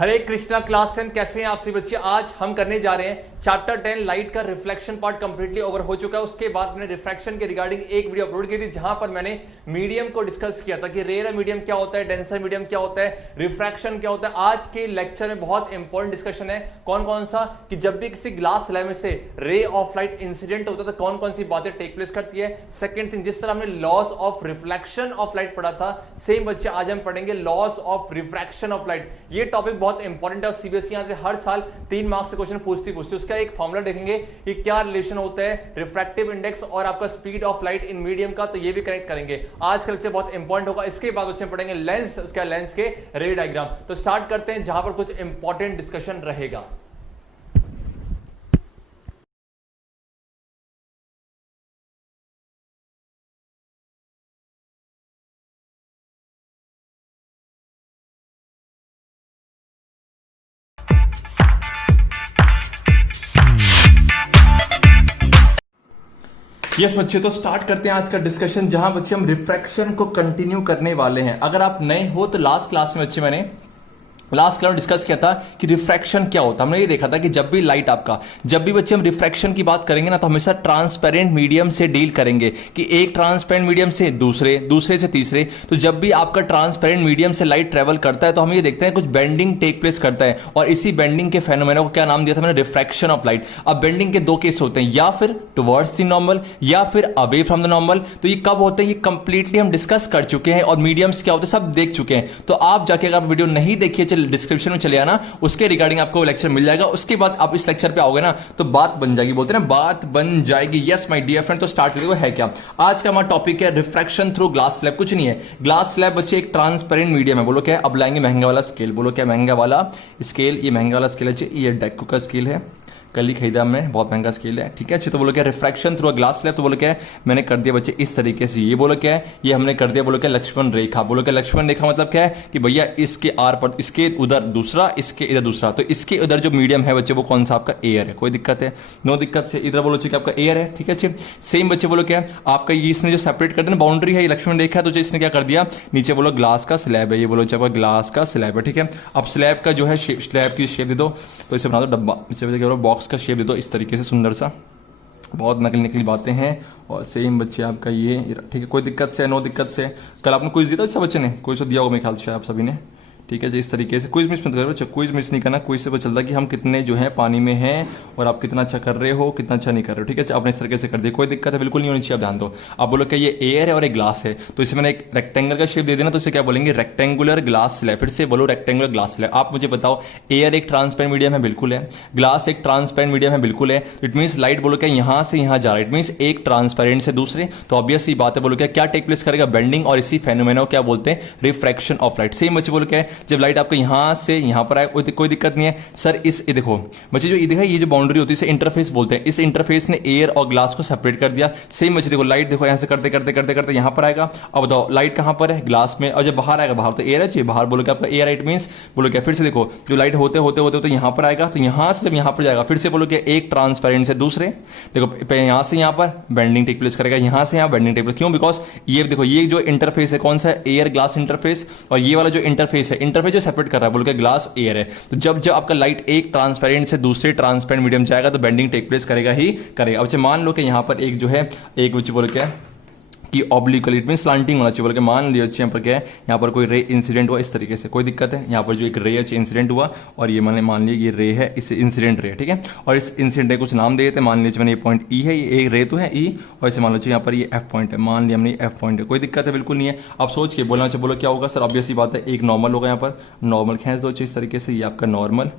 हरे Krishna class 10 कैसे हैं आप सभी बच्चे। आज हम करने जा रहे हैं चैप्टर 10 लाइट का रिफ्लेक्शन पार्ट कंप्लीटली ओवर हो चुका है। उसके बाद मैंने रिफ्रैक्शन के रिगार्डिंग एक वीडियो अपलोड की थी जहां पर मैंने मीडियम को डिस्कस किया था कि रेयर मीडियम क्या होता है, डेंसर मीडियम क्या होता है, रिफ्रैक्शन क्या होता है। आज के लेक्चर में बहुत इंपॉर्टेंट डिस्कशन है। कौन कौन सा कि जब भी किसी ग्लास स्लैब में से रे ऑफ लाइट इंसिडेंट होता है तो कौन कौन सी बातें टेक प्लेस करती है। सेकंड थिंग, जिस तरह हमने loss of reflection of light पढ़ा था, सेम बच्चे आज हम पढ़ेंगे loss of refraction of light. ये टॉपिक बहुत इंपॉर्टेंट है और सीबीएसई यहां से हर साल 3 मार्क्स से क्वेश्चन पूछती उसका एक फॉर्मूला देखेंगे कि क्या रिलेशन होता है रिफ्रैक्टिव इंडेक्स और आपका speed of light in medium का, तो ये भी कनेक्ट करेंगे। आज का लेक्चर बहुत इंपॉर्टेंट होगा। इसके बाद बच्चे पढ़ेंगे लेंस, उसका लेंस के रे डायग्राम। तो स्टार्ट करते हैं जहां पर कुछ इंपॉर्टेंट डिस्कशन रहेगा। यस बच्चे, तो स्टार्ट करते हैं आज का डिस्कशन जहां बच्चे हम रिफ्रैक्शन को कंटिन्यू करने वाले हैं। अगर आप नए हो तो लास्ट क्लास में बच्चे मैंने लास्ट क्लास में डिस्कस किया था कि रिफ्रैक्शन क्या होता है। हमने ये देखा था कि जब भी लाइट आपका, जब भी बच्चे हम रिफ्रैक्शन की बात करेंगे ना तो हमेशा ट्रांसपेरेंट मीडियम से डील करेंगे कि एक ट्रांसपेरेंट मीडियम से दूसरे, दूसरे से तीसरे। तो जब भी आपका ट्रांसपेरेंट मीडियम से लाइट ट्रेवल करता है तो हम ये देखते हैं कुछ बेंडिंग टेक प्लेस करता है और इसी बेंडिंग के फेनोमेना को क्या नाम दिया था मैंने, रिफ्रैक्शन ऑफ लाइट। अब बेंडिंग के दो केस होते हैं, या फिर टुवर्ड्स द नॉर्मल या फिर अवे फ्रॉम द नॉर्मल। तो ये कब होते हैं, ये कंप्लीटली हम डिस्कस कर चुके हैं और मीडियम्स क्या होते हैं सब देख चुके हैं। तो आप जाके अगर वीडियो नहीं देखिए चलिए डिस्क्रिप्शन में चले ना, उसके रिगार्डिंग आपको लेक्चर मिल जाएगा। उसके बाद आप इस लेक्चर पे आओगे ना तो बात बन जाएगी, बोलते हैं ना बात बन जाएगी। यस माय डियर फ्रेंड, तो स्टार्ट करिए। है क्या आज का हमारा टॉपिक है, रिफ्रैक्शन थ्रू ग्लास स्लैब। कुछ नहीं है, ग्लास स्लैब बच्चे एक ट्रांसपेरेंट मीडियम है। बोलो क्या है, अब लाएंगे महंगा वाला स्केल। बोलो क्या महंगा वाला स्केल, ये महंगा वाला स्केल है, ये डेको का स्केल है, कल ही खरीदा हमने, बहुत महंगा स्केल है। ठीक है अच्छे, तो बोलो क्या रिफ्रैक्शन थ्रू ग्लास स्लैब। तो बोलो क्या है, मैंने कर दिया बच्चे इस तरीके से। ये बोलो क्या है, ये हमने कर दिया बोलो क्या लक्ष्मण रेखा। बोलो क्या लक्ष्मण रेखा मतलब क्या है कि भैया इसके आर पर, इसके उधर दूसरा, इसके इधर दूसरा। तो इसके उधर जो मीडियम है बच्चे वो कौन सा आपका एयर है। कोई दिक्कत है, नो दिक्कत से। इधर बोलो क्या आपका एयर है। ठीक है अच्छे, सेम बच्चे बोलो क्या है आपका ये इसने जो सेपरेट कर दिया बाउंड्री है, ये लक्ष्मण रेखा है, तो इसने क्या कर दिया नीचे बोलो ग्लास का स्लैब है। ये बोलो आपका ग्लास का स्लैब है। ठीक है, अब स्लैब का जो है स्लैब की शेप दे दो, तो इसे बना दो डब्बा, इसे बॉक्स का शेप दे दो इस तरीके से सुंदर सा। बहुत नकली नकली बातें हैं। और सेम बच्चे आपका ये ठीक है, कोई दिक्कत से, नो दिक्कत से। कल आपने क्विज दिया था सब बच्चे ने, कोई सा दिया होगा मेरे ख्याल से आप सभी ने। ठीक है जी, इस तरीके से क्विज मिस मत करो बच्चे, क्विज मिस नहीं करना। क्विज से पता चलता है कि हम कितने जो है पानी में हैं और आप कितना अच्छा कर रहे हो, कितना अच्छा नहीं कर रहे हो। ठीक है, आपने इस तरीके से कर दिया, कोई दिक्कत है बिल्कुल नहीं होनी चाहिए। आप ध्यान दो, आप बोलो क्या ये एयर है और एक ग्लास है, तो इसे मैंने एक रेक्टेंगल का शेप दे देना, तो इसे क्या बोलेंगे रेक्टेंगुलर ग्लास स्लैब। फिर से बोलो रेक्टेंगुलर ग्लास स्लैब। आप मुझे बताओ, एयर एक ट्रांसपेरेंट मीडियम है, बिल्कुल है। ग्लास एक ट्रांसपेरेंट मीडियम है, बिल्कुल है। इट मीन्स लाइट बोलो क्या यहाँ से यहाँ जा रहा है, इट मीन्स एक ट्रांसपेरेंट से दूसरे। तो ऑब्वियस ही बात है, बोलो क्या टेक प्लेस करेगा, बेंडिंग, और इसी फेनोमेना को क्या बोलते हैं, रिफ्रैक्शन ऑफ लाइट। सेम बच्चे बोलो क्या है, जब लाइट आपको यहाँ से यहां पर आए कोई दिक्कत नहीं है सर। इस ये देखो बच्चे, जो ये ये जो बाउंड्री होती है इसे इंटरफेस बोलते हैं। इस इंटरफेस ने एयर और ग्लास को सेपरेट कर दिया। सेम बच्चे देखो, लाइट देखो यहां से करते करते करते करते यहां पर आएगा। अब बताओ लाइट कहां पर है, ग्लास में, और जब बाहर आएगा, बाहर तो एयर है, बाहर बोलो क्या आपका एयर है, इट मींस बोलो क्या फिर से देखो जो लाइट होते होते होते तो यहां पर आएगा, तो यहां से जब यहां पर जाएगा फिर से बोलो क्या एक ट्रांसपेरेंट से दूसरे। देखो यहां से यहां पर बेंडिंग टेक प्लेस करेगा, यहां से यहां बेंडिंग टेक प्लेस। क्यों, बिकॉज ये देखो ये जो इंटरफेस है कौन सा है, एयर ग्लास इंटरफेस, और ये वाला जो इंटरफेस है, इंटरफेस जो सेपरेट कर रहा है बोलो क्या ग्लास एयर है। तो जब जब आपका लाइट एक ट्रांसपेरेंट से दूसरे ट्रांसपेरेंट मीडियम जाएगा तो बेंडिंग टेक प्लेस करेगा ही करेगा। अब मान लो कि यहां पर एक जो है एक बच्चे बोल क्या कि ऑब्लिकली, इट मीन स्लांटिंग होना चाहिए। बोल के मान लिया यहाँ पर क्या है, यहाँ पर कोई रे इंसिडेंट हुआ इस तरीके से, कोई दिक्कत है। यहाँ पर जो एक रे है इंसिडेंट हुआ और ये मैंने मान लिया ये रे है, इस इंसिडेंट रे। ठीक है, और इस इंसिडेंट कुछ नाम दे देते, मान लीजिए मैंने ये पॉइंट ई है, ये एक रे तो है ई, और इसे मान लो यहाँ पर ये एफ पॉइंट है, मान लिया हमने एफ पॉइंट है, कोई दिक्कत है बिल्कुल नहीं है। आप सोच के बोलना चाहिए, बोलो क्या होगा सर, ऑब्वियस ही बात है एक नॉर्मल होगा, यहाँ पर नॉर्मल खींच दो इस तरीके से, ये आपका नॉर्मल,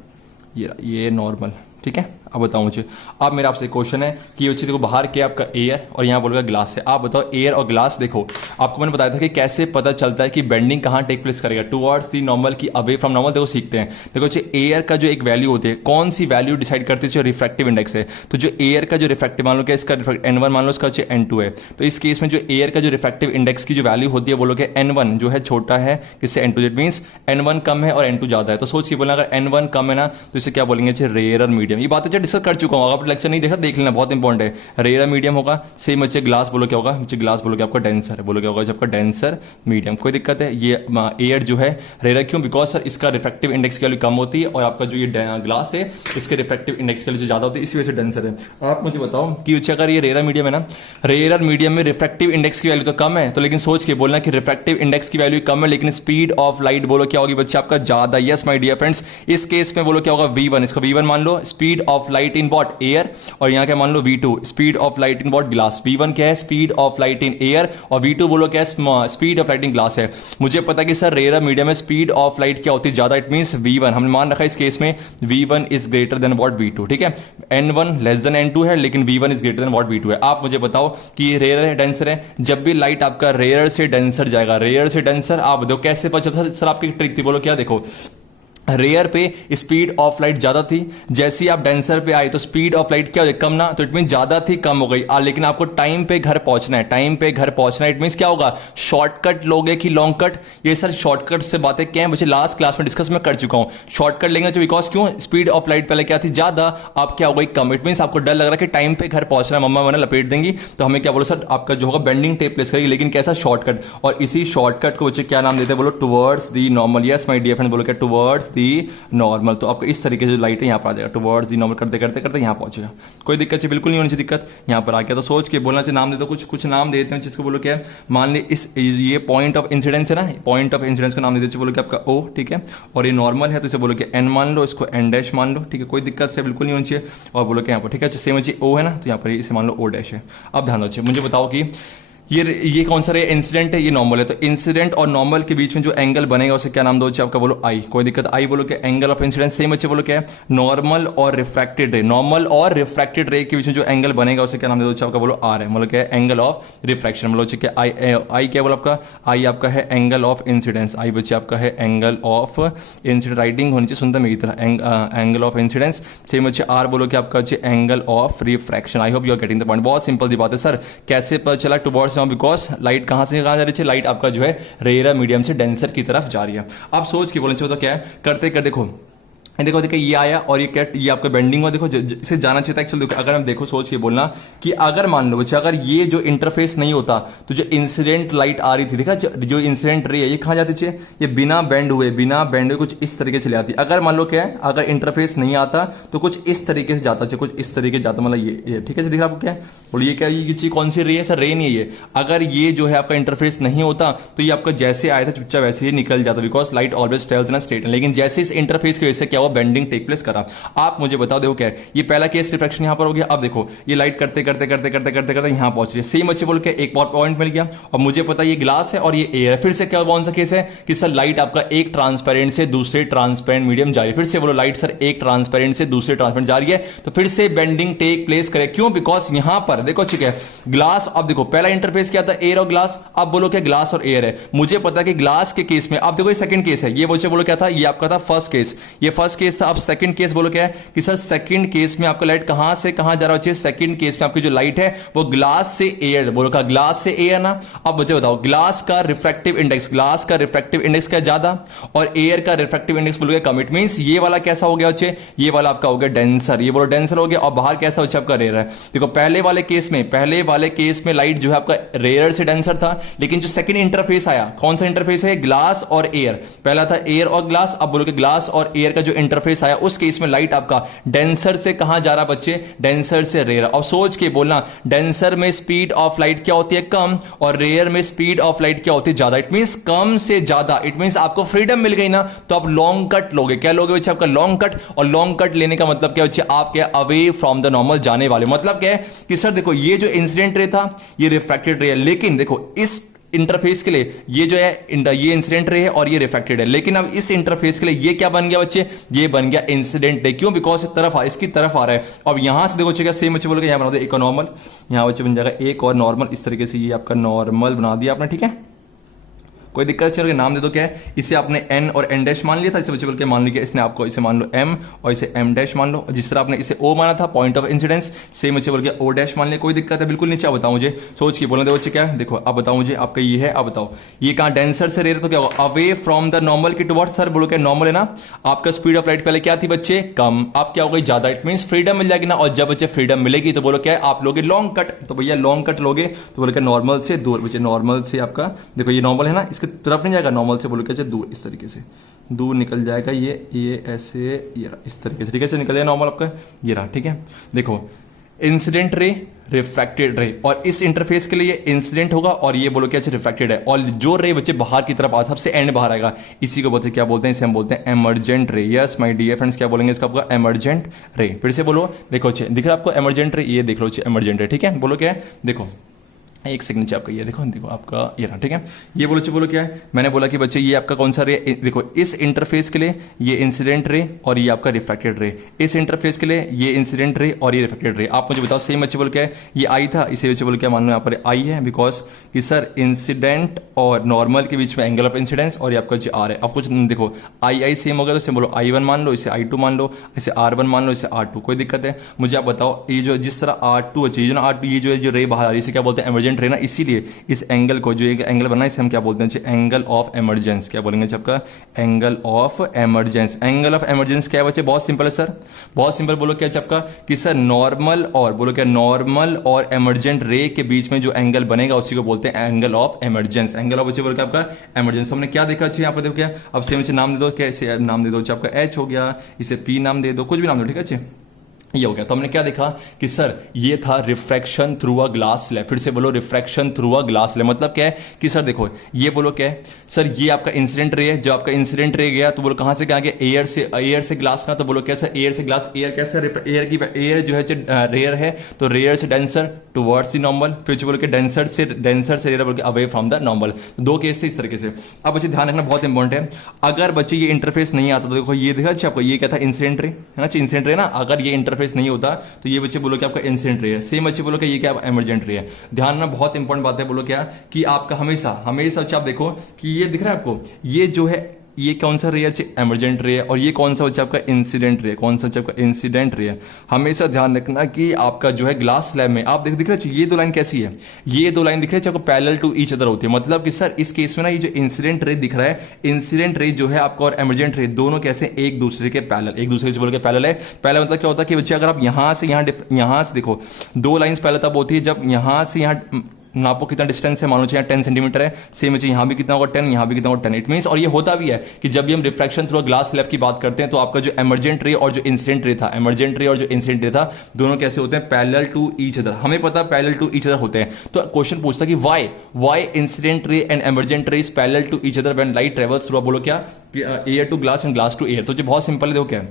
ये नॉर्मल। ठीक है, अब बताओ मुझे, अब मेरा आपसे क्वेश्चन है कि ये देखो बाहर क्या आपका एयर और यहाँ बोलोगा ग्लास है। आप बताओ एयर और ग्लास, देखो आपको मैंने बताया था कि कैसे पता चलता है कि बेंडिंग कहाँ टेक प्लेस करेगा, टुवर्ड्स दी नॉर्मल की अवे फ्रॉम नॉर्मल। देखो सीखते हैं, देखो एयर का जो एक वैल्यू होती है, कौन सी वैल्यू डिसाइड करती है, जो रिफ्रैक्टिव इंडेक्स है। तो जो एयर का जो रिफ्रैक्टिव, मान लो क्या इसका N1 मान लो, इसका N2 है, तो इस केस में जो एयर का जो रिफ्रैक्टिव इंडेक्स की जो वैल्यू होती है बोलो कि N1 जो है छोटा है किससे, N2, इट मीन्स N1 कम है और N2 ज़्यादा है। तो सोच के बोलना अगर N1 कम है ना तो इसे क्या बोलेंगे, रेयर मीडियम। ये बात है डिस्कस कर चुका हूँ, आप लेक्चर नहीं देखा देख लेना, बहुत इंपॉर्टेंट है। रेयर मीडियम होगा, सेम बच्चे ग्लास बोलो क्या होगा, बच्चे ग्लास बोलो क्या आपका डेंसर, बोलो क्या होगा आपका डेंसर मीडियम। कोई दिक्कत है? ये एयर जो है रेयर क्यों? बिकॉज सर इसका रिफ्रैक्टिव इंडेक्स की वैल्यू कम होती है और आपका जो ये ग्लास है इसके रिफ्रैक्टिव इंडेक्स की वैल्यू ज़्यादा होती है, इसी वजह से डेंसर है। आप मुझे बताओ कि अगर ये रेयर मीडियम है ना, रेयर मीडियम में रिफ्रैक्टिव इंडेक्स की वैल्यू तो कम है, तो लेकिन सोच के बोलना कि रिफ्रैक्टिव इंडेक्स की वैल्यू कम है लेकिन स्पीड ऑफ लाइट बोलो क्या होगी बच्चे आपका ज़्यादा। यस माय डियर फ्रेंड्स, इस केस में बोलो क्या होगा v1, इसको v1 मान लो, speed of light in what air, और यहाँ क्या मान लो v2, speed of light in what glass. v1 क्या है? Speed of light in air, और v2 बोलो क्या है? Speed of light in glass है। मुझे पता कि सर रेयर मीडियम में स्पीड ऑफ लाइट क्या होती है? ज़्यादा, इट मीन्स v1 हमने मान रखा है इस केस में v1 is greater than what v2, ठीक है। n1 लेस देन n2 है लेकिन v1 is greater than what v2 है। आप मुझे बताओ कि रेयर है डेंसर है, जब भी लाइट आपका रेयर से डेंसर जाएगा, रेयर से डेंसर, आप देखो कैसे पता चलता सर? आपकी ट्रिक थी, बोलो क्या? देखो रेयर पे स्पीड ऑफ लाइट ज्यादा थी, जैसे ही आप डेंसर पे आए तो स्पीड ऑफ लाइट क्या हो गई? कम ना, तो इट मीन ज्यादा थी कम हो गई। लेकिन आपको टाइम पे घर पहुंचना है, टाइम पे घर पहुंचना है, इट मीन क्या होगा? शॉर्टकट लोगे कि लॉन्ग कट? ये सर शॉर्टकट से बातें क्या है मुझे लास्ट क्लास में डिस्कस मैं कर चुका हूं। शॉर्टकट लेंगे तो बिकॉज क्यों? स्पीड ऑफ लाइट पहले क्या थी? ज्यादा, आप क्या हो गई? कम। इट मीन आपको डर लग रहा है कि टाइम पे घर पहुंचना है, मम्मा मैंने लपेट देंगी तो हमें क्या बोलो सर? आपका जो होगा बेंडिंग टेक प्लेस करेगी, लेकिन कैसा? शॉर्टकट। और इसी शॉर्टकट को बच्चे क्या नाम देते हैं? बोलो towards the normal. Yes my dear friend, बोलो क्या? Towards the normal. तो आपको इस तरीके से जो लाइट है यहाँ पर आ जाएगा, टुवर्ड्स दी नॉर्मल करते करते करते यहाँ पहुंचेगा। कोई दिक्कत बिल्कुल नहीं होनी चाहिए दिक्कत, यहाँ पर आ गया तो सोच के बोलना चाहिए। नाम दे दो, कुछ नाम देते हैं जिसको बोलो क्या है? मान ली इस ये पॉइंट ऑफ इंसिडेंस है ना, पॉइंट ऑफ इंसिडेंस को नाम दे दो, बोलो क्या? आपका ओ, ठीक है। और ये नॉर्मल है तो इसे बोलो क्या? एन मान लो, इसको एन डैश मान लो, ठीक है। कोई दिक्कत से बिल्कुल नहीं होनी चाहिए। और बोलो क्या यहाँ पर, ठीक है। सेम अच्छी ओ है ना, तो यहाँ पर इसे मान लो ओ डैश है। अब ध्यान दो, मुझे बताओ कि ये कौन सा इंसिडेंट है? ये नॉर्मल है। तो इंसिडेंट और नॉर्मल के बीच में जो एंगल बनेगा उसे क्या नाम दो? आपका बोलो आई। कोई दिक्कत? आई बोलो क्या? Angle of incidence. सेम अच्छे बोलो क्या है? नॉर्मल और रिफ्रैक्टेड रे। नॉर्मल और रिफ्रैक्टेड रे के बीच में जो एंगल बनेगा उसे क्या नाम दे दो? आपका बोलो आर है। मतलब क्या है? Angle of refraction. बोलो क्या? आई क्या बोलो आपका? आई आपका है एंगल ऑफ इंसिडेंस। आई बच्चे आपका है एंगल ऑफ इंसिडेंट। राइटिंग होनी चाहिए सुनता मेरी तरह, एंगल ऑफ इंसिडेंस। सेम बच्चे आर बोलो क्या आपका? Angle of refraction. I hope you are getting the point. बहुत सिंपल सी बात है सर। कैसे पता चला? टुवर्ड्स नाउ, बिकॉज लाइट कहां से कहां जा रही है? लाइट आपका जो है रेयर मीडियम से डेंसर की तरफ जा रही है। आप सोच के बोलना चाहिए तो क्या है? करते कर देखो, देखो ये आया और ये क्या? ये आपका बेंडिंग हुआ। देखो इसे जाना चाहिए था एक्चुअली। देखो अगर हम देखो सोच के बोलना कि अगर मान लो बच्चे अगर ये जो इंटरफेस नहीं होता तो जो इंसिडेंट लाइट आ रही थी, देखा जो इंसिडेंट रे है ये कहां जाती चाहिए? ये बिना बेंड हुए कुछ इस तरीके से चली आती। अगर मान लो क्या है? अगर इंटरफेस नहीं आता तो कुछ इस तरीके से जाता, कुछ इस तरीके से जाता, मतलब ये ठीक है। दिख रहा आपको क्या? बोलो ये क्या? ये चीज कौन सी रे है सर? रे नहीं है ये। अगर ये जो है आपका इंटरफेस नहीं होता तो ये आपका जैसे आया था चुपचाप वैसे ही निकल जाता, because light always travels in a straight line. लेकिन जैसे इस इंटरफेस की वजह से क्या हुआ? बेंडिंग टेक प्लेस करा। आप मुझे बताओ, देखो क्या है? ये पहला केस रिफ्रैक्शन यहां पर हो गया। अब देखो ये लाइट करते करते करते करते करते करते यहां पहुंच रही है। सेम अच्छे बोल के एक पॉइंट मिल गया और मुझे पता ये ग्लास है और ये एयर है। फिर से क्या कौन सा केस है कि सर लाइट आपका एक ट्रांसपेरेंट से दूसरे ट्रांसपेरेंट मीडियम जा रही है। फिर से बोलो लाइट सर एक ट्रांसपेरेंट से दूसरे ट्रांसपेरेंट जा रही है, तो फिर से बेंडिंग टेक प्लेस करे। क्यों? बिकॉज यहां पर देखो ठीक है ग्लास। अब देखो पहला इंटरफेस क्या था? एयर और ग्लास। अब बोलो क्या? ग्लास और एयर है। मुझे पता कि ग्लास के केस में, अब देखो ये सेकंड केस है, ये बोलो क्या था? ये आपका था फर्स्ट केस, ये फर्स्ट केस था। अब सेकंड केस बोलो क्या है कि सर सेकंड केस में आपका लाइट कहां से कहां जा रहा है? सेकंड केस में आपकी जो लाइट है वो ग्लास से एयर, बोलो का ग्लास से एयर ना। अब मुझे बताओ ग्लास का रिफ्रैक्टिव इंडेक्स, ग्लास का रिफ्रैक्टिव इंडेक्स क्या ज्यादा और एयर का रिफ्रैक्टिव इंडेक्स बोलोगे कम। इट मींस ये वाला कैसा हो गया बच्चे? ये वाला आपका हो गया डेंसर। ये बोलो डेंसर हो गया। और बाहर कैसा बच्चे आपका रेयर है। देखो पहले वाले केस में लाइट जो है आपका रेयर से डेंसर था, लेकिन जो सेकंड इंटरफेस आया, कौन सा इंटरफेस है? ग्लास और एयर। पहला था एयर और ग्लास, अब बोलो कि ग्लास और एयर का जो इंटरफेस आया उस केस में लाइट आपका डेंसर से कहां जा रहा बच्चे? डेंसर से रेयर। अब सोच के बोलना डेंसर में स्पीड ऑफ लाइट क्या होती है? कम, और रेयर में स्पीड ऑफ लाइट क्या होती है? ज्यादा। इट मींस कम से ज्यादा। इट मींस आपको फ्रीडम मिल गई ना, तो आप लॉन्ग कट लोगे। क्या लोगे बच्चे? आपका लॉन्ग कट। और लॉन्ग कट लेने का मतलब क्या बच्चे? आप क्या? अवे फ्रॉम द नॉर्मल जाने वाले। मतलब क्या है कि सर देखो ये जो इंसिडेंट रे था ये रिफ्रैक्टेड रे है, लेकिन देखो इस इंटरफेस के लिए ये जो है ये इंसिडेंट रे है और ये रिफ्रैक्टेड है, लेकिन अब इस इंटरफेस के लिए ये क्या बन गया बच्चे? ये बन गया इंसिडेंट रे। क्यों? बिकॉज इसकी तरफ आ रहा है। अब यहां से देखो क्या सेम बच्चे बोलोगे यहां बना दो एक और नॉर्मल, यहां बच्चे बन जाएगा एक और नॉर्मल। इस तरीके से ये आपका नॉर्मल बना दिया आपने, ठीक है। कोई दिक्कत चलो नाम दे दो क्या है, इसे आपने एन और एन डैश मान लिया था, इसे बच्चे बोल के मान लिया इसने आपको, इसे मान लो एम और इसे एम डैश मान लो, जिस तरह आपने इसे ओ माना था पॉइंट ऑफ इंसिडेंस, सेम बच्चे बोल के ओ डैश मान लिया। कोई दिक्कत है बिल्कुल नीचे। आप बताओ मुझे सोच के बोलना, देखो बच्चे क्या है, देखो अब बताओ मुझे आपका ये है, अब बताओ ये कहाँ डेंसर से रेयर तो क्या होगा, अवे फ्रॉम द नॉर्मल की टुवर्ड्स, सर बोलो क्या नॉर्मल है ना, आपका स्पीड ऑफ लाइट पहले क्या थी बच्चे कम, आप क्या हो गई ज्यादा, इट मींस फ्रीडम मिल जाएगी ना, और जब बच्चे फ्रीडम मिलेगी तो बोलो क्या है आप लोगे लॉन्ग कट, तो भैया लॉन्ग कट लोगे तो बोलो क्या नॉर्मल से दूर, बच्चे नॉर्मल से आपका देखो ये नॉर्मल है ना, इसके तरफ नहीं जाएगा, नॉर्मल से बोलो क्या दूर, इस तरीके से दूर निकल जाएगा ये ऐसे ये रहा इस तरीके से, ठीक है चलो निकल जाए नॉर्मल आपका ये रहा, ठीक है। देखो इंसिडेंट रे, रिफ्रैक्टेड रे, और इस इंटरफेस के लिए ये इंसिडेंट होगा और ये बोलो क्या रिफ्रैक्टेड है, और जो रे बच्चे बाहर की तरफ आ सबसे एंड बाहर आएगा, इसी को बोलते क्या बोलते हैं, इसे हम बोलते हैं एमर्जेंट रे। यस माय डियर फ्रेंड्स क्या बोलेंगे इसका आपका एमर्जेंट रे। फिर से बोलो, देखो दिख रहा है आपको एमर्जेंट रे, ये देख लो एमर्जेंट रे, ठीक है बोलो क्या है, देखो एक सेकंड नीचे आपका ये देखो आपका ये रहा, ठीक है। ये बोलो क्या है, मैंने बोला कि बच्चे ये आपका कौन सा रे, देखो इस इंटरफेस के लिए ये इंसिडेंट रे और ये आपका रिफ्रैक्टेड रे, इस इंटरफेस के लिए ये इंसिडेंट रे और ये रिफ्रैक्टेड रे। आप मुझे बताओ सेम बच्चे बोल क्या है, ये आई था, इसे बच्चे बोल क्या मान लो यहाँ पर आई है, बिकॉज कि सर इंसिडेंट और नॉर्मल के बीच में एंगल ऑफ इंसिडेंस और ये आपका जो आर है, आप कुछ देखो आई सेम हो गया तो इसे बोलो I1 मान लो, इसे I2 मान लो, इसे R1 मान लो, इसे R2, कोई दिक्कत है। मुझे आप बताओ ये जो जिस तरह R2 चाहिए ना, R2 ये जो रे बाहर आ रही है इसे क्या बोलते हैं एमर्जेंट रे ना, इसीलिए इस एंगल को जो एक एंगल बना है इसे हम क्या बोलते हैं, एंगल ऑफ एमरजेंस, क्या बोलेंगे आपका angle of emergence. Angle of emergence क्या है बच्चे, बहुत सिंपल है सर, बहुत सिंपल, बोलो क्या आपका कि सर नॉर्मल और बोलो क्या नॉर्मल और एमरजेंट रे के बीच में जो एंगल बनेगा उसी को बोलते हैं angle of emergence. Angle of बच्चे बोल के आपका एमरजेंस। हमने क्या देखा अच्छे यहाँ पर देखो क्या, अब सेम नाम दे दो, कैसे नाम दे दो आपका एच हो गया, इसे पी नाम दे दो, कुछ भी नाम दो, ठीक है अच्छे ये हो गया। तो हमने क्या देखा कि सर ये था refraction through a glass slab. फिर से बोलो refraction through a glass slab मतलब क्या है कि सर देखो ये बोलो क्या है, सर ये आपका इंसिडेंट रे है, जब आपका इंसिडेंट रे गया तो बोलो कहां से क्या गया, एयर से ग्लास ना, तो बोलो क्या सर एयर से ग्लास, एयर कैसा एयर जो है रेयर है तो रेयर से डेंसर टुवर्ड्स द नॉर्मल, फिर बोलो कि डेंसर से रेयर बोल के अवे फ्रॉम द नॉर्मल। दो केस थे इस तरीके से। अब बच्चे ध्यान रखना बहुत इंपॉर्टेंट है, अगर बच्चे ये इंटरफेस नहीं आता तो देखो ये देखा आपको ये क्या था इंसिडेंट रे है ना, इंसिडेंट रे ना, अगर ये इंटरफेस नहीं होता तो ये बच्चे बोलो कि आपका इंसिडेंट रे है, सेम बच्चे बोलो कि ये क्या एमरजेंट रे है। ध्यान में बहुत इंपॉर्टेंट बात है, बोलो क्या कि आपका हमेशा आप देखो कि ये दिख रहा है आपको, ये जो है ये कौन सा रे है, एमरजेंट रे है, और ये कौन सा बच्चा आपका इंसिडेंट रे है, कौन सा बच्चा आपका इंसिडेंट रे है। हमेशा ध्यान रखना कि आपका जो है ग्लास स्लैब में आप दिख रहा है ये दो लाइन कैसी है, ये दो लाइन दिख रही है आपको पैरेलल टू ईच अदर होती है, मतलब कि सर इस केस में ना ये जो इंसिडेंट रे दिख रहा है, इंसिडेंट रे जो है आपको और एमरजेंट रे दोनों कैसे एक दूसरे के पैरेलल, एक दूसरे के बोल के पैरेलल है। पहला मतलब क्या होता है कि बच्चे अगर आप यहां से यहां से देखो दो लाइंस पहले तब होती है जब यहां से यहां नापो कितना डिस्टेंस है, मान लो चाहिए 10 सेंटीमीटर है, सेम है यहाँ भी कितना होगा 10, यहाँ भी कितना होगा 10। इट मींस और ये होता भी है कि जब भी हम रिफ्रैक्शन थ्रू ग्लास स्लैब की बात करते हैं तो आपका जो एमरजेंट रे और जो इंसिडेंट रे था, एमरजेंट रे और जो इंसिडेंट रे था दोनों कैसे होते हैं, पैरेलल टू ईच अदर। हमें पता है पैरेलल टू ईच अदर होते हैं, तो क्वेश्चन पूछता है कि why incident ray and emergent ray is parallel to each other when light travels through, बोलो क्या air to glass and glass to air. तो बहुत सिंपल है, देखो क्या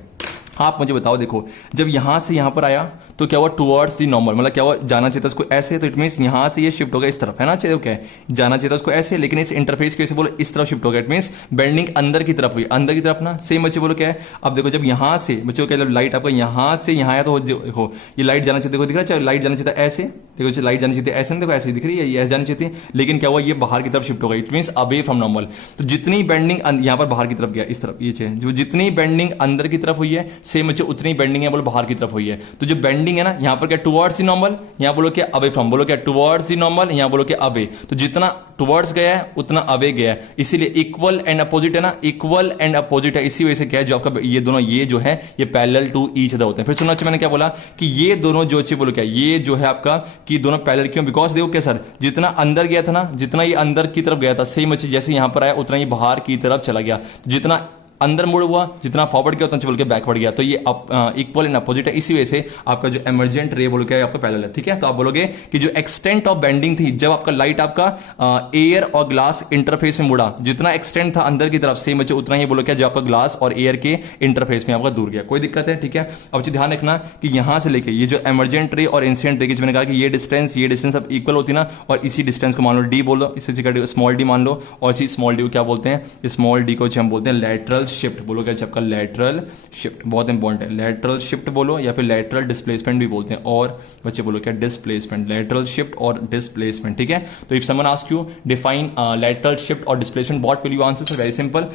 आप मुझे बताओ, देखो जब यहां से यहां पर आया तो क्या हुआ टुवर्ड्स दी नॉर्मल, मतलब क्या हुआ जाना चाहिए था उसको ऐसे, तो इट मींस यहां से ये शिफ्ट हो गया इस तरफ है ना, चाहिए क्या है जाना चाहिए था उसको ऐसे, लेकिन इस इंटरफेस की वजह से बोलो इस तरफ शिफ्ट हो गया, इट मींस बेंडिंग अंदर की तरफ हुई, अंदर की तरफ ना। सेम बच्चे बोलो क्या है, अब देखो जब यहां से बच्चों क्या लाइट आपका यहां से यहां आया तो देखो ये लाइट जाना चाहिए, देखो दिख रहा है लाइट जाना चाहिए था ऐसे, देखो लाइट जानी चाहिए ऐसे, देखो ऐसे दिख रही है ये ऐसे जानी चाहिए, लेकिन क्या हुआ ये बाहर की तरफ शिफ्ट हो गई, it means away from normal. तो जितनी बेंडिंग यहां पर बाहर की तरफ गया इस तरफ, ये जो जितनी बेंडिंग अंदर की तरफ हुई है सेम बच्चे उतनी बेंडिंग है बोलो बाहर की तरफ हुई है। तो जो बेंडिंग है ना यहाँ पर क्या टुवर्ड्स द नॉर्मल, यहाँ बोलो क्या अवे फ्रॉम, बोलो क्या टुवर्ड्स द नॉर्मल, यहाँ बोलो क्या अवे, तो जितना टुवर्ड्स गया है उतना अवे गया है, इसीलिए इक्वल एंड अपोजिट है ना, इक्वल एंड अपोजिट है, इसी वजह से क्या है जो आपका ये दोनों ये जो है ये पैरेलल टू ईच अदर होते हैं। फिर सुनना चाहिए मैंने क्या बोला कि ये दोनों जो अच्छे बोलो क्या ये जो है आपका कि दोनों पैरेलल क्यों, बिकॉज देखो क्या सर जितना अंदर गया था ना, जितना ये अंदर की तरफ गया था सेम अच्छे जैसे यहाँ पर आया उतना ही बाहर की तरफ चला गया, जितना अंदर मुड़ हुआ जितना फॉरवर्ड किया उतना बोल के बैकवर्ड गया, तो ये इक्वल एंड अपोजिट है, इसी वजह से आपका जो एमरजेंट रे बोल के आपका पैरेलल है। ठीक है, तो आप बोलोगे कि जो एक्सटेंट ऑफ बेंडिंग थी जब आपका लाइट आपका एयर और ग्लास इंटरफेस में मुड़ा, जितना एक्सटेंट था अंदर की तरफ सेम बच्चे उतना ही बोलो क्या जो आपका ग्लास और एयर के इंटरफेस में आपका दूर गया। कोई दिक्कत है? ठीक है, अब ध्यान रखना कि यहां से लेके ये जो एमरजेंट रे और इंसिडेंट रे की मैंने कहा कि ये डिस्टेंस अब इक्वल होती ना, और इसी डिस्टेंस को मान लो डी बोलो, इसे स्मॉल डी मान लो, और इसी स्मॉल डी को क्या बोलते हैं, स्मॉल डी को हम बोलते हैं लैटरल शिफ्ट बोलो क्या आपका लेटरल शिफ्ट, बहुत इंपॉर्टेंट है। लेटरल शिफ्ट बोलो या फिर लेटरल डिस्प्लेसमेंट भी बोलते हैं, और बच्चे बोलो क्या डिस्प्लेसमेंट, लेटरल शिफ्ट और डिस्प्लेसमेंट, ठीक है। तो if someone ask you define lateral shift और displacement, what will you answer? Sir very simple,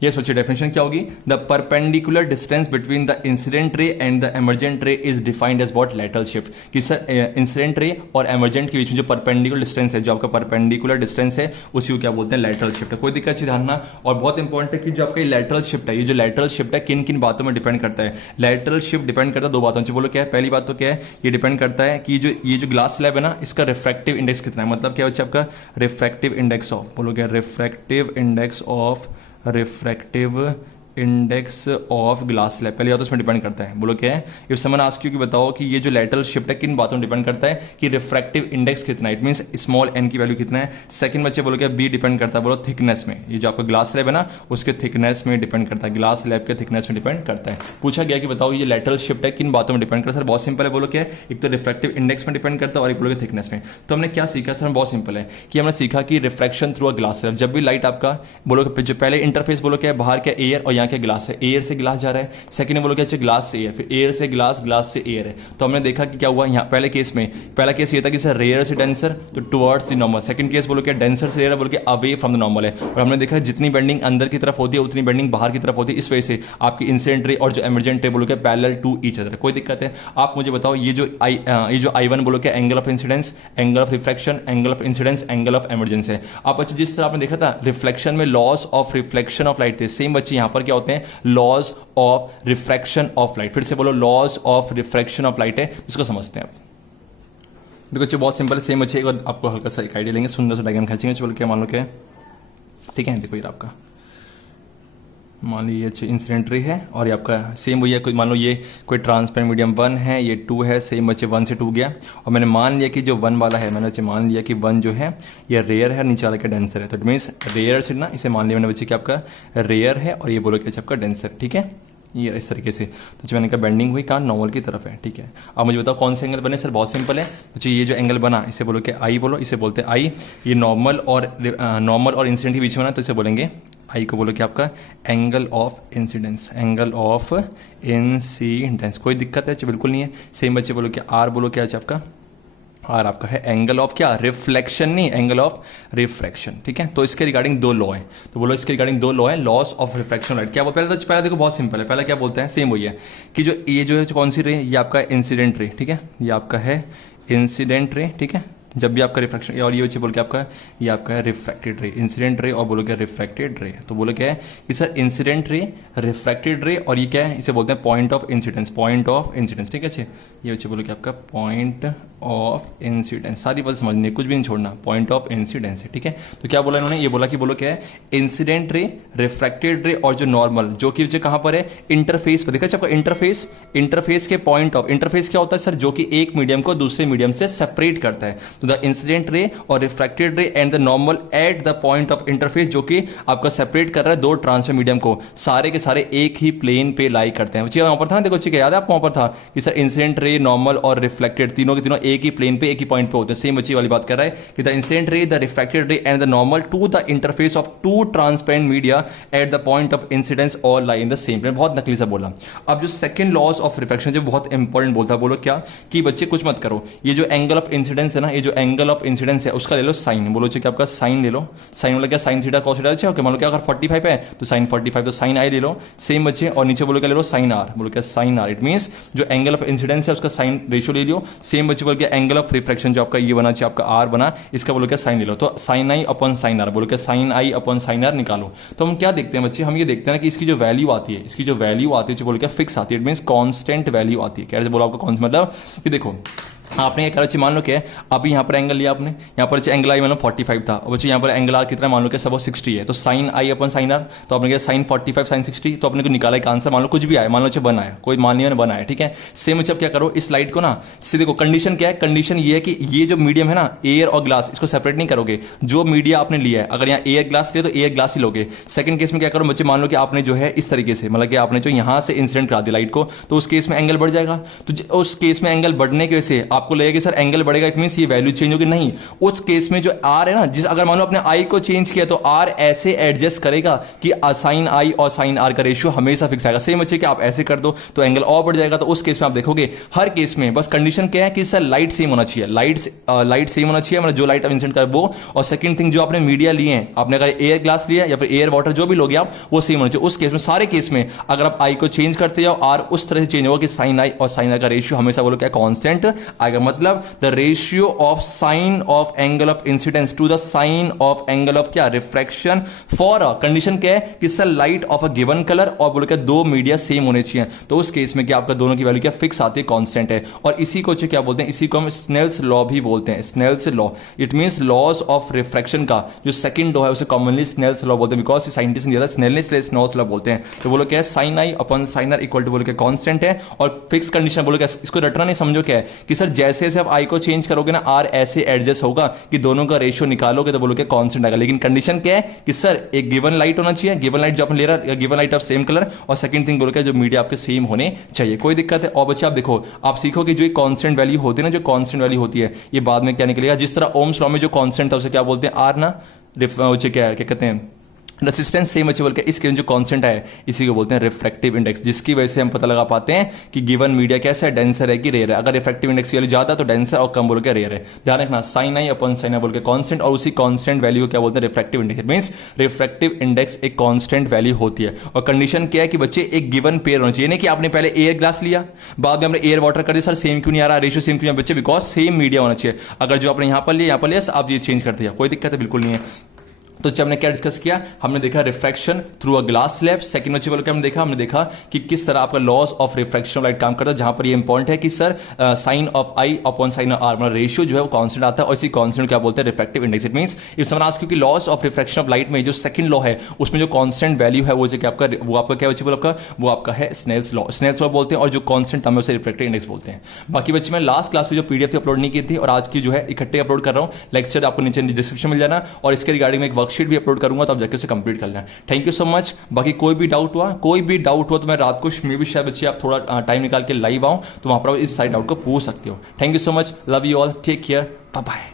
ये सोचिए डेफिनेशन क्या होगी, the perpendicular distance between the incident ray and the emergent ray is defined as what? Lateral shift. कि sir incident ray और emergent के बीच में जो परपेंडिकुलर डिस्टेंस है, जो आपका परपेंडिकुलर डिस्टेंस है, उसी को क्या बोलते हैं? Lateral shift. कोई दिक्कत चीज ध्यान ना, और बहुत इंपॉर्टेंट है कि जो आपका लेटरल शिफ्ट है, ये जो लेटरल शिफ्ट है किन किन बातों में डिपेंड करता है? लेटरल शिफ्ट डिपेंड करता है दो बातों से, बोलो क्या है? पहली बात तो क्या है, ये डिपेंड करता है कि ये जो ग्लास स्लैब है ना, इसका रिफ्रैक्टिव इंडेक्स कितना है, मतलब क्या बच्चे आपका रिफ्रैक्टिव इंडेक्स ऑफ, बोलो क्या? Refractive index of, refractive index of glass slab, पहले बात तो उसमें डिपेंड करता है। बोलो क्या है? इफ समवन आस्क यू कि बताओ कि ये जो लेटरल शिफ्ट है किन बातों में डिपेंड करता है, कि रिफ्रैक्टिव इंडेक्स कितना है, इट मींस स्मॉल एन की वैल्यू कितना है। सेकंड बच्चे बोलो क्या? बी डिपेंड करता है, बोलो थिकनेस में, ये जो आपका ग्लास स्लैब है ना उसके थिकनेस में डिपेंड करता है, ग्लास स्लैब के थिकनेस में डिपेंड करता है। पूछा गया कि बताओ ये लेटरल शिफ्ट है किन बातों में डिपेंड करता है? सर बहुत सिंपल है, बोलो क्या है? एक तो रिफ्रैक्टिव इंडेक्स में डिपेंड करता है और एक बोलो थिकनेस में। तो हमने क्या सीखा सर? बहुत सिंपल है कि हमने सीखा कि refraction through a glass slab, जब भी लाइट आपका बोलो जो पहले इंटरफेस बोलो क्या है, बाहर क्या एयर और यहाँ क्या ग्लास है, एयर से ग्लास जा रहा है, सेकंड में बोलो क्या? ग्लास से एयर, फिर एयर से ग्लास, ग्लास से एयर है। तो हमने देखा कि क्या हुआ यहाँ पहले केस में, पहला केस ये था कि सर रेयर से डेंसर तो towards the normal, second case बोलो क्या? डेंसर से रेयर बोलो कि अवे फ्रॉम द नॉर्मल है। और हमने देखा जितनी बेंडिंग अंदर की तरफ होती है उतनी बेंडिंग बाहर की तरफ होती है, इस वजह से आपकी इंसिडेंट रे और जो एमरजेंट रे बोलो क्या? Parallel to each other. कोई दिक्कत है? आप मुझे बताओ ये जो I1 बोलो क्या? Angle of incidence, angle of reflection, angle of incidence, angle of emergence है। आप बच्चे जिस तरह आपने देखा था रिफ्लेक्शन में laws of reflection of light थे, सेम बच्चे यहाँ पर क्या होते हैं? Laws of refraction of light. फिर से बोलो laws of refraction of light है, इसको समझते हैं आप। देखो बच्चे बहुत सिंपल, सेम बच्चे एक बार आपको हल्का सा एक आइडिया लेंगे, सुंदर सा डायग्राम खींचेंगे, बोल के मान लो क्या, ठीक है? देखो ये आपका मान लो ये अच्छे इंसिडेंट रे है और ये आपका सेम वही है, कोई मान लो ये कोई ट्रांसपेरेंट मीडियम 1 है, ये 2 है, सेम बच्चे 1 से 2 गया और मैंने मान लिया कि जो 1 वाला है, मैंने बच्चे मान लिया कि 1 जो है ये रेयर है, नीचे वाला क्या डेंसर है। तो इट मीन्स रेयर से ना इसे मान लिया मैंने बच्चे कि आपका रेयर है और ये बोलो क्या आपका डेंसर, ठीक है? ये इस तरीके से। तो जो मैंने कहा बेंडिंग हुई कहाँ? नॉर्मल की तरफ है, ठीक है? अब मुझे बताओ कौन से एंगल बने? सर बहुत सिंपल है बच्चे, ये जो एंगल बना इसे बोलो कि आई, बोलो इसे बोलते हैं आई। ये नॉर्मल और इंसिडेंट के बीच में बना तो इसे बोलेंगे आई को बोलो कि आपका angle of incidence, angle of incidence. कोई दिक्कत है? बिल्कुल नहीं है। सेम बच्चे बोलो कि आर, बोलो क्या आपका आर आपका है एंगल ऑफ क्या? रिफ्लेक्शन, नहीं एंगल ऑफ रिफ्रैक्शन, ठीक है? तो इसके रिगार्डिंग दो लॉ है, तो बोलो इसके रिगार्डिंग दो लॉ है, लॉस ऑफ रिफ्रैक्शन लाइट। क्या वो पहले देखो बहुत सिंपल है, पहले क्या बोलते हैं? सेम वही है कि जो ये जो है कौन सी रे, ये आपका इंसिडेंट रे, ठीक है? ये आपका है इंसिडेंट रे, ठीक है? जब भी आपका रिफ्रैक्शन, और ये बच्चे बोल के आपका ये आपका है रिफ्रैक्टेड रे, इंसिडेंट रे और बोलो क्या? रिफ्रैक्टेड रे। तो बोलो क्या है कि सर इंसिडेंट रे, रिफ्रैक्टेड रे और ये क्या है? इसे बोलते हैं point of incidence, point of incidence, ठीक है? अच्छे ये बच्चे बोलो कि आपका पॉइंट ऑफ इंसिडेंस, सारी बात समझनी है, कुछ भी नहीं छोड़ना, पॉइंट ऑफ इंसिडेंस है, ठीक है? तो क्या बोला इन्होंने? ये बोला कि बोलो क्या है? इंसिडेंट रे, रिफ्रैक्टेड रे और जो नॉर्मल, जो कि कहाँ पर है? इंटरफेस पर। देखा आपका इंटरफेस, इंटरफेस के पॉइंट ऑफ, इंटरफेस क्या होता है सर? जो कि एक मीडियम को दूसरे मीडियम से सेपरेट करता है। तो द इंसिडेंट रे और refracted ray and the normal at the point of interface, जो कि आपका सेपरेट कर रहा है दो ट्रांसफर मीडियम को, सारे के सारे एक ही प्लेन पे लाई करते हैं। वहां पर था ना, देखो ठीक है, याद है आपको वहां पर था कि सर इंसिडेंट रे, नॉर्मल और रिफ्लेक्टेड तीनों के तीनों एक ही प्लेन पे, एक ही पॉइंट पे होते हैं। सेम बच्ची वाली बात कर रहा है कि the incident ray, the refracted ray and the normal to the interface of two transparent media at the point of incidence all lie in the same plane. बहुत नकली सा बोला। अब जो सेकंड लॉस ऑफ रिफ्रैक्शन जो बहुत important बोलता है, बोलो क्या? कि बच्चे कुछ मत करो, ये जो एंगल ऑफ इंसिडेंस है ना, ये जो एंगल ऑफ इंसिडेंस है उसका ले लो साइन, बोलो कि आपका साइन ले लो। साइन वाला क्या? साइन थीटा कॉस थीटा, अच्छा मान लो क्या अगर 45 है तो साइन 45, तो साइन आई ले लो। सेम बच्चे और नीचे बोलो क्या ले लो? साइन आर, बोलो क्या? Sine r. इट मींस जो एंगल ऑफ इंसिडेंस है उसका साइन रेशियो ले लियो। सेम बच्चे बोलो क्या? एंगल ऑफ रिफ्रैक्शन जो आपका ये बना चाहिए आपका आर बना, इसका बोलो क्या? साइन ले लो। तो sine i upon sine r, बोलो क्या? Sine i upon sine r निकालो। तो हम क्या देखते हैं बच्चे? हम ये देखते हैं कि इसकी जो वैल्यू आती है, इसकी जो वैल्यू आती है बोलो क्या? फिक्स आती है। इट मींस कांस्टेंट वैल्यू आती है। कैसे बोलो आपका कौन सा मतलब कि देखो आपने ये करा चाहिए, मान लो क्या है अभी यहाँ पर एंगल लिया आपने, यहाँ पर एंगल आई मान लो 45 था, और बच्चे यहाँ पर एंगल आर कितना मान लो क्या? सब 60 है, तो sine i upon sine r, तो आपने क्या साइन 45 साइन 60, तो आपने को निकाला एक आंसर, मान लो कुछ भी आया, मान लो अच्छा बनाया, कोई मान लिया बनाया, ठीक है? सेम बच्चे क्या करो इस स्लाइड को ना सीधे को, कंडीशन क्या है? कंडीशन ये है कि ये जो मीडियम है ना एयर और ग्लास, इसको सेपरेट नहीं करोगे। जो मीडिया आपने लिया है, अगर यहाँ एयर ग्लास लिया तो एयर ग्लास ही लोगे। सेकंड केस में क्या करो बच्चे? मान लो कि आपने जो है इस तरीके से, मतलब कि आपने जो यहाँ से इंसिडेंट करा दिया लाइट को, तो उस केस में एंगल बढ़ जाएगा। तो उस केस में एंगल बढ़ने की वजह से आपको लगेगा कि सर एंगल बढ़ेगा, इट मींस ये वैल्यू चेंज होगी, नहीं। उस केस में जो आर है ना, जिस अगर मान लो अपने आई को चेंज किया तो आर ऐसे एडजस्ट करेगा कि साइन आई और साइन आर का रेशियो हमेशा फिक्स आएगा। सेम बच्चे कि आप ऐसे कर दो तो एंगल और बढ़ जाएगा। तो उस केस में आप देखोगे हर केस में बस कंडीशन क्या है कि सर लाइट सेम होना चाहिए, लाइट सेम होना चाहिए, मतलब जो लाइट आप इंसिडेंट कर वो, और सेकंड थिंग जो आपने मीडिया लिए हैं, आपने अगर एयर ग्लास लिया या फिर एयर वाटर जो भी लोगे आप, वो सेम होना चाहिए। उस केस में सारे केस में अगर आप आई को चेंज करते जाओ आर उस तरह से चेंज होगा कि साइन आई और साइन आर का रेशियो हमेशा बोलो क्या कांस्टेंट आएगा। मतलब the ratio of sine of angle of incidence to the sine of angle of क्या रिफ्रैक्शन फॉर अ कंडीशन क्या है कि sir light of a given colour और बोलो क्या दो मीडिया सेम होने चाहिए। तो उस केस में क्या आपका दोनों की वैल्यू क्या फिक्स आती है, कांस्टेंट है। और इसी को क्या बोलते हैं, इसी को हम स्नेल्स लॉ भी बोलते हैं, Snell's law. It means laws of refraction का जो सेकंड लॉ है उसे कॉमनली स्नेल्स लॉ बोलते हैं, बिकॉज साइंटिस्ट ने स्नेल ने स्नेल्स लॉ बोलते हैं। तो बोलो क्या है sine i upon sine r equal to बोलो क्या कांस्टेंट है। और फिक्स कंडीशन बोलो क्या, इसको रटना नहीं, समझो क्या है कि सर जैसे जैसे आप आई को चेंज करोगे ना आर ऐसे एडजस्ट होगा कि दोनों का रेशियो निकालोगे तो बोलो क्या कांस्टेंट आएगा। लेकिन कंडीशन क्या है कि सर एक गिवन लाइट होना चाहिए, गिवन लाइट जो अपन ले रहा है given light of same colour, और सेकंड थिंग बोलो क्या जो मीडिया आपके सेम होने चाहिए। कोई दिक्कत है? और बच्चे आप देखो, आप सीखो कि जो एक कांस्टेंट वैल्यू होती है ना, जो कांस्टेंट वैल्यू होती है ये बाद में क्या निकलेगा। जिस तरह ओम्स लॉ में जो कांस्टेंट था उसे क्या बोलते हैं, आर ना, क्या कहते हैं रेसिस्टेंस सेम अच्छे बोल के, इसके जो कांस्टेंट है इसी को बोलते हैं रिफ्रैक्टिव इंडेक्स, जिसकी वजह से हम पता लगा पाते हैं कि गिवन मीडिया कैसा है, डेंसर है कि रेयर है। अगर रिफ्रैक्टिव इंडेक्स की वैल्यू ज्यादा तो डेंसर और कम बोल के रेयर है। ध्यान रखना साइन आई अपॉन साइन आई बोल के कांस्टेंट, और उसी कांस्टेंट वैल्यू को क्या बोलते हैं refractive index. Means refractive index एक कांस्टेंट वैल्यू होती है। और कंडीशन क्या है कि बच्चे एक गिवन पेयर होना चाहिए, नहीं कि आपने पहले एयर ग्लास लिया बाद में हमने एयर वाटर कर दिया, सर सेम क्यों नहीं आ रहा, रेशियो सेम क्यों नहीं बच्चे, बिकॉज सेम मीडिया होना चाहिए। अगर जो आपने यहाँ पर लिया आप ये चेंज करते हैं, कोई दिक्कत है बिल्कुल नहीं है। तो जब हमने क्या डिस्कस किया, हमने देखा refraction through a glass slab. Second बच्चे बोल के हमने देखा कि किस तरह आपका लॉस ऑफ रिफ्रैक्शन लाइट काम करता है, जहां पर ये इंपॉर्टेंट है कि sir sine of i upon sine of r, मतलब रेशियो जो है वो कांस्टेंट आता है, और इसी कांस्टेंट क्या बोलते हैं refractive index. It means if someone ask you कि laws of refraction of light में जो सेकंड लॉ है उसमें जो कांस्टेंट वैल्यू है वो जो आपका क्या बच्चे बोल वो आपका है स्नेल्स लॉ। स्नेल्स लॉ बोलते हैं, और जो कांस्टेंट टर्म है उसे रिफ्रैक्टिव इंडेक्स बोलते हैं। बाकी बच्चे मैं लास्ट क्लास में जो पीडीएफ अपलोड नहीं की थी और आज की जो है इकट्ठे अपलोड कर रहा हूँ, लेक्चर आपको नीचे डिस्क्रिप्शन मिल जाना, और इसके रिगार्डिंग में एक वर्कशीट भी अपलोड करूंगा, तो आप जाके उसे कंप्लीट कर लेना। Thank you so much. बाकी कोई भी डाउट हुआ तो मैं रात को मे भी शायद बच्चे आप थोड़ा टाइम निकाल के लाइव आऊं तो वहां पर इस साइड डाउट को पूछ सकते हो। Thank you so much, love you all, take care, bye bye.